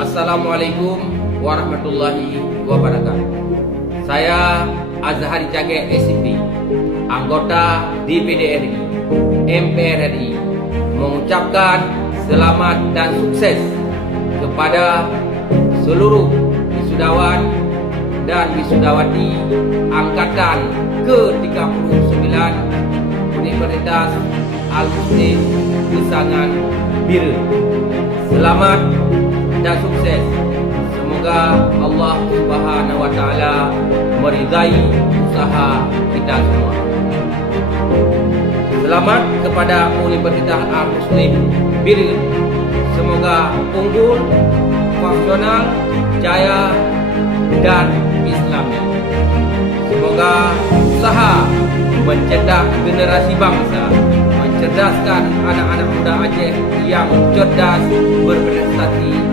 Assalamualaikum warahmatullahi wabarakatuh. Saya Azhari Cage SCP, anggota DPD RI, MPR RI, mengucapkan selamat dan sukses kepada seluruh wisudawan dan wisudawati angkatan ke-39 Universitas Al-Muslim Gesangan Bira. Selamat dan sukses. Semoga Allah Subhanahu wa taala meridai usaha kita semua. Selamat kepada Universitas Al-Muslim Bira. Semoga unggul, profesional, jaya dan Islami. Semoga usaha mencetak generasi bangsa, mencerdaskan anak-anak muda Aceh yang cerdas, berprestasi